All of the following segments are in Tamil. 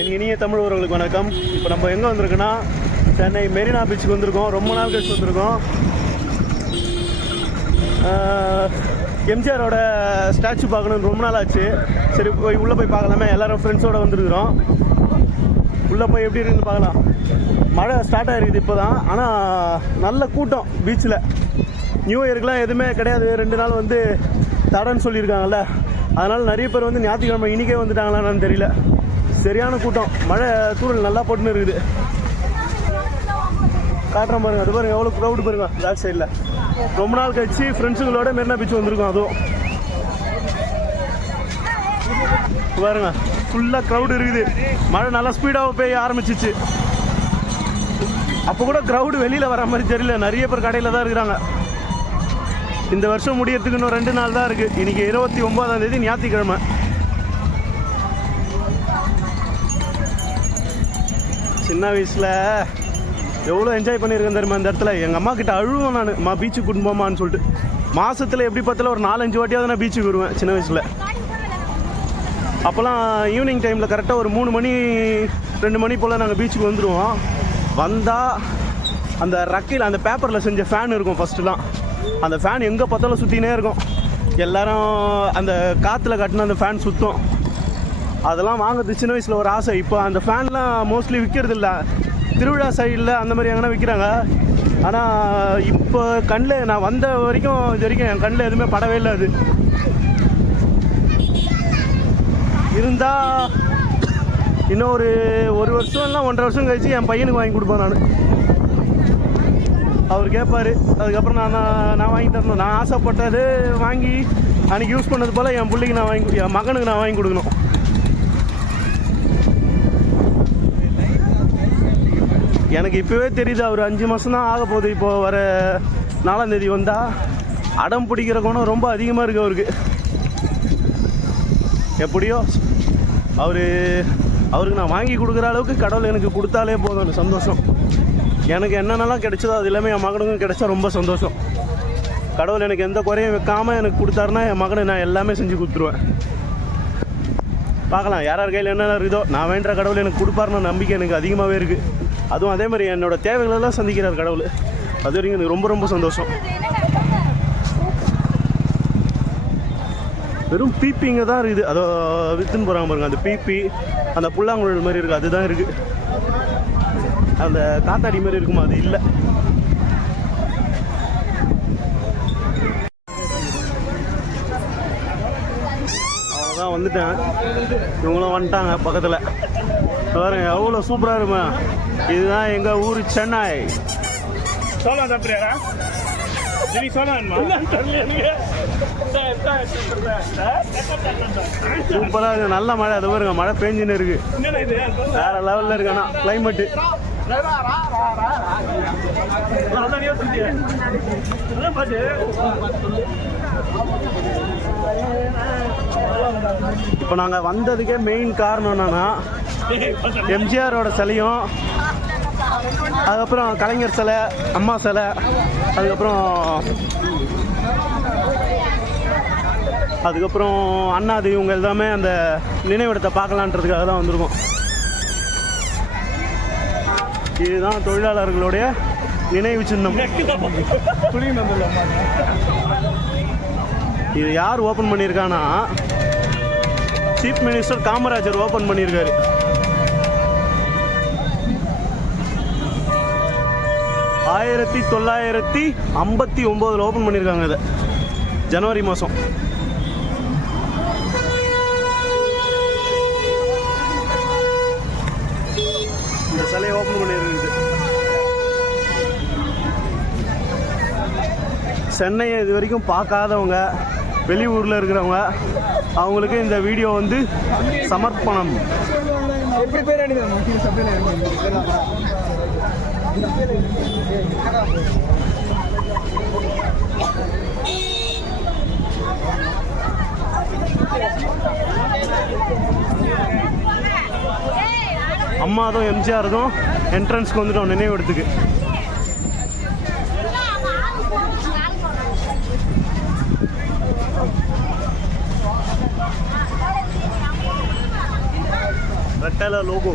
என் இனிய தமிழ் உறவுகளுக்கு வணக்கம். இப்போ நம்ம எங்கே வந்திருக்கோன்னா சென்னை மெரினா பீச்சுக்கு வந்திருக்கோம். ரொம்ப நாள் கழிச்சு வந்திருக்கோம். எம்ஜிஆரோட ஸ்டாச்சு பார்க்கணும்னு ரொம்ப நாள் ஆச்சு. சரி போய் உள்ளே போய் பார்க்கலாமே. எல்லாரும் ஃப்ரெண்ட்ஸோட வந்துருக்குறோம். உள்ளே போய் எப்படி இருக்குன்னு பார்க்கலாம். மழை ஸ்டார்ட் ஆகிருக்குது இப்போ தான் ஆனால் நல்ல கூட்டம் பீச்சில் நியூ இயருக்குலாம் எதுவுமே கிடையாது. ரெண்டு நாள் வந்து தடன்னு சொல்லியிருக்காங்கல்ல. அதனால் நிறைய பேர் வந்து ஞாயிற்றுக்கிழமை இன்றைக்கே வந்துட்டாங்களான்னு தெரியல. சரியான கூட்டம். மழை தூரல் நல்லா போட்டுன்னு இருக்குது. காட்டுற பாருங்க. அது பாருங்க எவ்வளோ க்ரௌடு பாருங்க. பேக் சைடில் ரொம்ப நாள் கழிச்சு ஃப்ரெண்ட்ஸுங்களோட மெரினா பீச் வந்திருக்கோம் அதுவும். பாருங்க ஃபுல்லாக க்ரௌடு இருக்குது. மழை நல்லா ஸ்பீடாக பெய்ய ஆரம்பிச்சிச்சு. அப்போ கூட க்ரௌடு வெளியில் வர மாதிரி தெரியல. நிறைய பேர் கடையில் தான் இருக்கிறாங்க. இந்த வருஷம் முடியறதுக்கு இன்னும் ரெண்டு நாள் தான் இருக்குது இன்றைக்கி இருபத்தி ஒம்போதாம் தேதி ஞாயிற்றுக்கிழமை. சின்ன வயசில் எவ்வளோ என்ஜாய் பண்ணியிருக்கேன் தெரியுமா இந்த இடத்துல? எங்கள் அம்மா கிட்ட அழுவேன் நான். அம்மா பீச்சுக்கு கூட்டு போமான்னு சொல்லிட்டு. மாதத்தில் எப்படி பார்த்தாலும் ஒரு நாலஞ்சு வாட்டியாவது நான் பீச்சுக்கு வருவேன் சின்ன வயசில். அப்போல்லாம் ஈவினிங் டைமில் கரெக்டாக ஒரு மூணு மணி ரெண்டு மணி போல் நாங்கள் பீச்சுக்கு வந்துடுவோம் வந்தால் அந்த ரக்கையில் அந்த பேப்பரில் செஞ்ச ஃபேன் இருக்கும் ஃபஸ்ட்டுலாம் அந்த ஃபேன் எங்கே பார்த்தாலும் சுற்றினே இருக்கும். எல்லாரும் அந்த காற்றுல கட்டின அந்த ஃபேன் சுற்றும் அதெல்லாம் வாங்குறது சின்ன வயசில் ஒரு ஆசை. இப்போ அந்த ஃபேன்லாம் மோஸ்ட்லி விற்கிறது இல்லை திருவிழா சைடில் அந்த மாதிரி எங்கன்னா விற்கிறாங்க ஆனால் இப்போ கண்ணில் நான் வந்த வரைக்கும் இது வரைக்கும் என் கண்ணில் எதுவுமே படவே இல்லை அது. இருந்தால் இன்னும் ஒரு ஒரு வருஷம் இல்லை ஒன்றரை வருஷம் கழிச்சு என் பையனுக்கு வாங்கி கொடுப்பேன் நான். அவர் கேட்பாரு அதுக்கப்புறம் நான் நான் வாங்கி தரணும். நான் ஆசைப்பட்டது வாங்கி அன்றைக்கி யூஸ் பண்ணது போல் என் பிள்ளைக்கு நான் வாங்கி என் மகனுக்கு நான் வாங்கி கொடுக்கணும். எனக்கு இப்போவே தெரியுது அவர் அஞ்சு மாதம் தான் ஆக போகுது. இப்போது வர நாலாம் தேதி வந்தால் அடம் பிடிக்கிற குணம் ரொம்ப அதிகமாக இருக்குது அவருக்கு. எப்படியோ அவர் அவருக்கு நான் வாங்கி கொடுக்குற அளவுக்கு கடவுள் எனக்கு கொடுத்தாலே போதும் எனக்கு சந்தோஷம். எனக்கு என்னென்னலாம் கிடைச்சதோ அது எல்லாமே என் மகனுக்கும் கிடைச்சா ரொம்ப சந்தோஷம். கடவுள் எனக்கு எந்த குறையும் வைக்காமல் எனக்கு கொடுத்தாருன்னா என் மகனை நான் எல்லாமே செஞ்சு கொடுத்துருவேன். பார்க்கலாம் யார் யார் கையில் என்னென்ன இருக்குதோ. நான் வேண்டுற கடவுள் எனக்கு கொடுப்பாருன்னு நம்பிக்கை எனக்கு அதிகமாகவே இருக்குது அதுவும் அதே மாதிரி என்னோட தேவைகளெல்லாம் சந்திக்கிறார் கடவுள். அது வரைக்கும் எனக்கு ரொம்ப ரொம்ப சந்தோஷம். வெறும் பீப்பிங்க தான் இருக்குது. அதை வித்துன்னு போகிறாங்க பாருங்க அந்த பீப்பி அந்த புல்லாங்குழல் மாதிரி இருக்குது அதுதான் இருக்குது அந்த காத்தாடி மாதிரி இருக்குமா அது இல்லை. அவ்வளோதான் வந்துட்டேன். இவங்களும் வந்துட்டாங்க பக்கத்தில். பாருங்க எவ்வளோ சூப்பராக இருக்குமா. இதுதான் எங்கள் ஊர் சென்னை. சோளம் சாப்பிட்றியாரா சோளம் வேணுமா சூப்பராக இருக்குது நல்ல மழை. அது பாருங்க மழை பெஞ்சுன்னு இருக்கு. என்னடா இது? வேற லெவலில் இருக்கு ஆனால் கிளைமேட்டு இப்போ நாங்கள் வந்ததுக்கே மெயின் காரணம் என்னன்னா எம்ஜிஆரோட சிலையும் அதுக்கப்புறம் கலைஞர் சிலை அம்மா சிலை அதுக்கப்புறம் அதுக்கப்புறம் அண்ணாது இவங்க எல்லாமே அந்த நினைவிடத்தை பார்க்கலான்றதுக்காக தான் வந்திருக்கோம். இதுதான் தொழிலாளர்களுடைய நினைவு சின்னம். இது யார் ஓப்பன் பண்ணியிருக்கான்னா சீஃப் மினிஸ்டர் காமராஜர் ஓப்பன் பண்ணியிருக்காரு. ஆயிரத்தி தொள்ளாயிரத்தி ஐம்பத்தி ஒம்போதில் ஓப்பன் பண்ணியிருக்காங்க இதை. ஜனவரி மாதம் இந்த சிலையை ஓப்பன் பண்ணியிருக்குது. சென்னையை இது வரைக்கும் பார்க்காதவங்க வெளியூரில் இருக்கிறவங்க அவங்களுக்கு இந்த வீடியோ வந்து சமர்ப்பணம். அம்மாதும் எம்ஜிஆருக்கும் என்ட்ரன்ஸ்க்கு வந்துட்டோம் நினைவிடத்துக்கு ரெட்டல லோகோ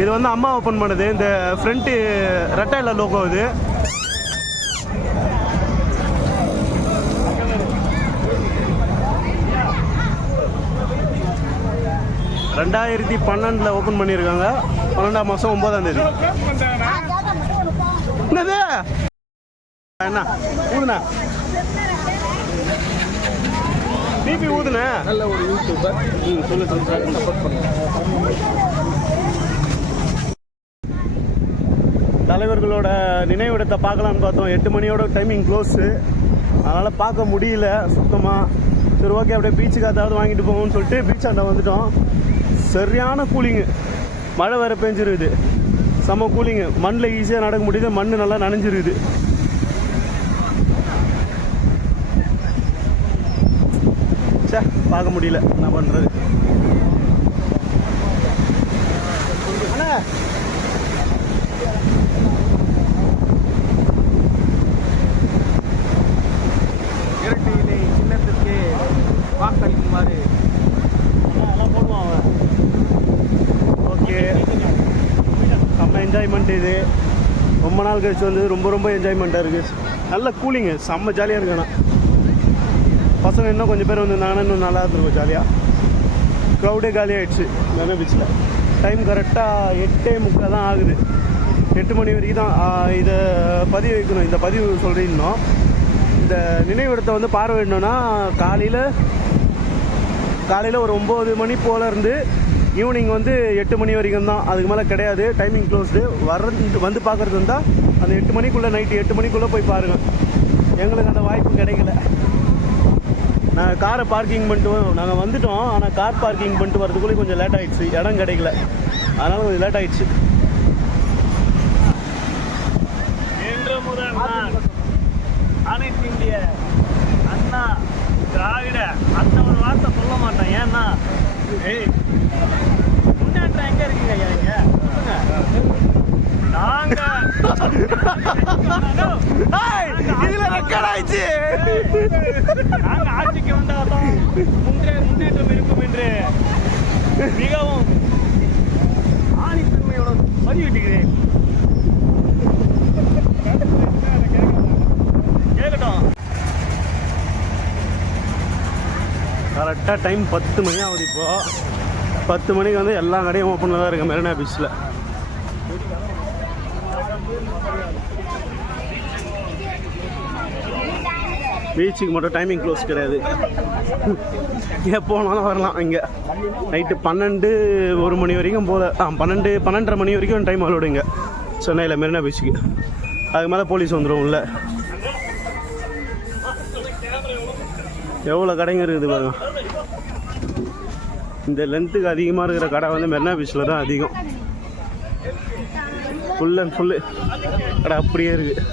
இது வந்து அம்மா ஓப்பன் பண்ணுது. இந்த ஃப்ரண்ட்டு ரெட்டைல லோகோ இது. ரெண்டாயிரத்தி பன்னெண்டில் ஓப்பன் பண்ணியிருக்காங்க. பன்னெண்டாம் மாதம் ஒன்பதாம் தேதி. என்னது? என்ன? ஊதுனா? பிபி ஊதுண்ணே நல்ல ஒரு யூடியூபர் ம் சொல்லு சொல்லு சப்போர்ட் பண்ணுங்க தலைவர்களோட நினைவிடத்தை பார்க்கலான்னு பார்த்தோம். எட்டு மணியோட டைமிங் க்ளோஸு அதனால் பார்க்க முடியல. சுத்தமாக சரி ஓகே அப்படியே பீச்சுக்கு அதாவது வாங்கிட்டு போவோம்னு சொல்லிட்டு பீச் வந்துட்டோம். சரியான கூலிங்கு மழை வேறு பெஞ்சிருக்குது. செம்ம கூலிங்கு மண்ணில் ஈஸியாக நடக்க முடியுது. மண் நல்லா நனைஞ்சிருக்குது. சே பார்க்க முடியல. என்ன பண்ணுறது அண்ணா இரட்டையிலே சின்னத்திற்கு வாக்களிக்குமாறு. போடுவான் அவன் ஓகே. செம்ம என்ஜாய்மெண்ட் இது. ரொம்ப நாள் கழிச்சு வந்து ரொம்ப ரொம்ப என்ஜாய்மெண்ட்டாக இருக்குது நல்ல கூலிங்கு செம்ம ஜாலியாக இருக்கு பசங்க இன்னும் கொஞ்சம் பேர் வந்திருந்தாங்கன்னா இன்னும் நல்லா இருந்திருக்கும் ஜாலியாக க்ரௌடே காலியாகிடுச்சு மென பீச்சில் டைம் கரெக்டாக எட்டே முக்கால் தான் ஆகுது. எட்டு மணி வரைக்கும் தான் இதை பதிவு வைக்கணும். இந்த பதிவு சொல்கிறீங்கன்னா இந்த நினைவிடத்தை வந்து பார்வையிடணும்னா காலையில் காலையில் ஒரு ஒம்பது மணி போல இருந்து ஈவினிங் வந்து எட்டு மணி வரைக்கும் தான். அதுக்கு மேலே கிடையாது. டைமிங் க்ளோஸ்டு வர வந்து பார்க்குறது இருந்தால் அந்த எட்டு மணிக்குள்ளே நைட்டு எட்டு மணிக்குள்ளே போய் பாருங்கள் எங்களுக்கு அந்த வாய்ப்பு கிடைக்கல. நாங்கள் காரை பார்க்கிங் பண்ணிட்டு நாங்கள் வந்துட்டோம். ஆனால் கார் பார்க்கிங் பண்ணிட்டு வரதுக்குள்ளே கொஞ்சம் லேட் ஆகிடுச்சு இடம் கிடைக்கல. அதனால் கொஞ்சம் லேட் ஆகிடுச்சு அனைத்து இந்திய அண்ணா திராவிட அந்த ஒரு வார்த்தை சொல்ல மாட்டேன். ஏன்னா ஏய் முன்னேற்றம் எங்க இருக்கீங்க ஐயா இங்க சொல்லுங்க. நாங்க இதில் ரெக்கார்ட் ஆயிடுச்சு. நாங்க ஆட்சிக்கு வந்தால்தான் முன்னே முன்னேற்றம் இருக்கும் என்று மிகவும் ஆணித்தன்மையோட பதிவிட்டுகிறேன் கரெக்டாக டைம் பத்து மணி ஆகுது இப்போ. பத்து மணிக்கு வந்து எல்லா கடையும் ஓப்பனில் தான் இருக்கு மெரினா பீச்சில் பீச்சுக்கு மட்டும் டைமிங் க்ளோஸ் கிடையாது. எப்போ வேணாலும் வரலாம் இங்கே. நைட்டு பன்னெண்டு ஒரு மணி வரைக்கும் போல. ஆ பன்னெண்டு பன்னெண்டரை மணி வரைக்கும் டைம் அலோடுங்க சென்னையில் மெரினா பீச்சுக்கு அதுக்கு மேலே போலீஸ் வந்துடும் உள்ளே. எவ்வளோ கடைங்க இருக்குது பாருங்க. இந்த லென்த்துக்கு அதிகமாக இருக்கிற கடை வந்து மெரினா பீச்சில் தான் அதிகம். ஃபுல் அண்ட் ஃபுல்லு கடை அப்படியே இருக்குது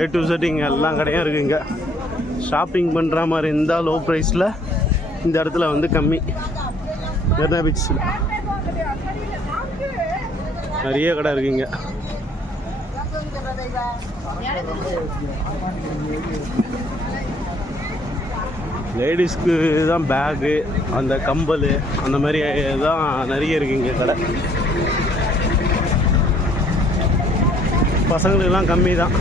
ஏ டு செட்டிங் எல்லா கடையும் இருக்குது இங்கே. ஷாப்பிங் பண்ணுற மாதிரி இருந்தால் லோ ப்ரைஸில் இந்த இடத்துல வந்து கம்மி. மெரினா பீச்சில் நிறைய கடை இருக்குங்க. லேடிஸ்க்கு தான் பேகு அந்த கம்பல் அந்த மாதிரி தான் நிறைய இருக்குங்க கடை. பசங்களுக்கெல்லாம் கம்மி தான்